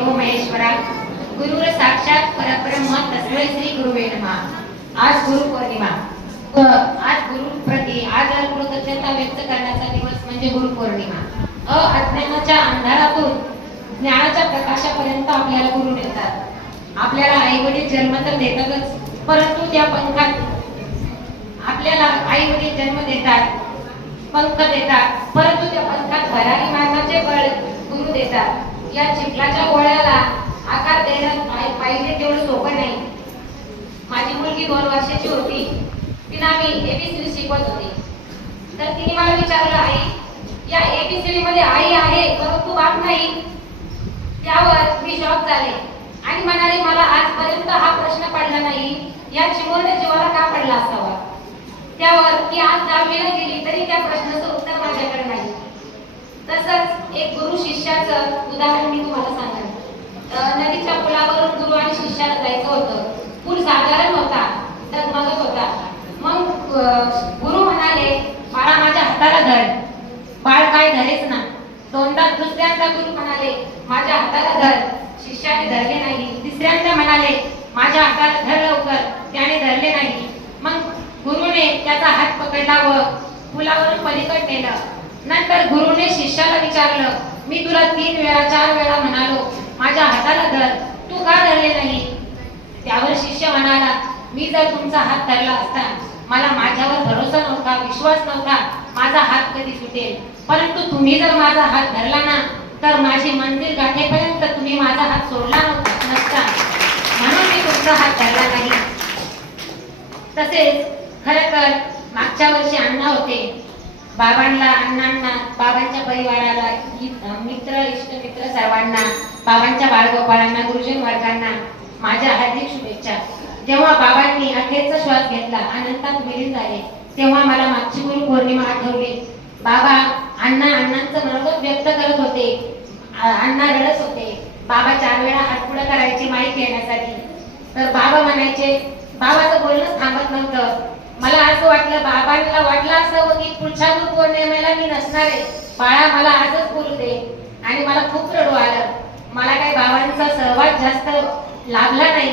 देवो महेश्वरा गुरुर साक्षात परब्रह्म तस्मै श्री गुरुवे नमः। आज गुरु पौर्णिमा आज गुरु प्रति आदर कृतज्ञता व्यक्त करण्याचा दिवस म्हणजे गुरु पौर्णिमा। अज्ञानाच्या अंधारातून ज्ञानाच्या प्रकाशापर्यंत आपल्याला गुरु देतात। आपल्याला आई वडील जन्म तर देतातच, परंतु त्या पंखात आपल्याला आई वडील जन्म देतात, पंख देतात, परंतु त्या पंखात भरारी मारण्याचे बळ गुरु देतात। या चिखलाच्या गोळ्याला आकार देणं पाहिजे तेवढं सोपं नाही। माझी मुलगी 2 वर्षाची होती, तिला मी एबीसीडी शिकवत होते, तर तिने मला विचारलं, आई या एबीसीडी मध्ये आई आहे परंतु बाप नाही। त्यावर मी शॉक झाले आणि म्हणाले, मला आजपर्यंत हा प्रश्न पडला नाही, या चिमुरड्या जीवाला का पडला असावा। त्यावर ती आज 10वीला गेली तरी त्या प्रश्नाचं उत्तर माझ्याकडे नाही। तसंच एक गुरु शिष्याचं उदाहरण मी तुम्हाला सांगेन। नदीच्या पुलावरून गुरु आणि शिष्याला जायचं होतं। पूल साधारण होता, डगमगत होता। मग गुरु म्हणाले, बाळा माझ्या हाताला धर। बाळ काय धरेच ना। दुसऱ्यांदा गुरु म्हणाले, माझ्या हाताला धर। शिष्याने धरले नाही। तिसऱ्यांदा म्हणाले, माझ्या हाताला धर लवकर। त्याने धरले नाही। मग गुरुने त्याचा हात पकडला व पुलावरून पलीकडे नेलं। नंतर गुरुने शिष्याला विचारलं, मी तुला 3 वेळा 4 वेळा म्हणालो माझ्या हाताला धर, तू का धरले नाही। त्यावर शिष्य म्हणाला, मी जर तुमचा हात धरला असता, मला माझ्यावर भरोसा नव्हता, विश्वास नव्हता, माझा हात कधी सुटेल, परंतु तुम्ही जर माझा हात धरला ना, तर माझी मंदिर गाठेपर्यंत तुम्ही माझा हात सोडला नसता, म्हणून मी तुमचा हात धरला नाही। तसेच खरं तर मागच्या वर्षी अण्णा होते। बाबांना, अण्णांना, बाबांच्या परिवाराला, मित्र, इष्ट मित्र सर्वांना, बाबांच्या बाळगोपाळांना, गुरुजन वर्गांना माझ्या हार्दिक शुभेच्छा। जेव्हा बाबांनी अखेरचा श्वास घेतला, अनंतात विलीन झाले, तेव्हा मला मागची गुरु पौर्णिमा आठवली। बाबा अण्णांचं मनोगत व्यक्त करत होते, अण्णा रडत होते। बाबा 4 वेळा हात पुढे करायचे माईक घेण्यासाठी, तर बाबा म्हणायचे, बाबाचं बोलणं थांबत नव्हतं। मला असं वाटलं, बाबांना वाटलं असावं की पुढच्या गुरु पौर्णिमेला मी नसणार आहे, बाळा मला आजच बोलू दे, आणि मला खूप रडू आलं। मला काही बाबांचा सहवास जास्त लाभला नाही,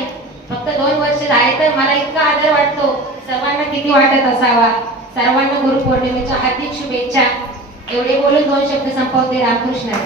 फक्त 2 वर्ष झाले, तर मला इतका आदर वाटतो, सर्वांना किती वाटत असावा। सर्वांना गुरु पौर्णिमेच्या हार्दिक शुभेच्छा। एवढे बोलून 2 शब्द संपवते। रामकृष्ण।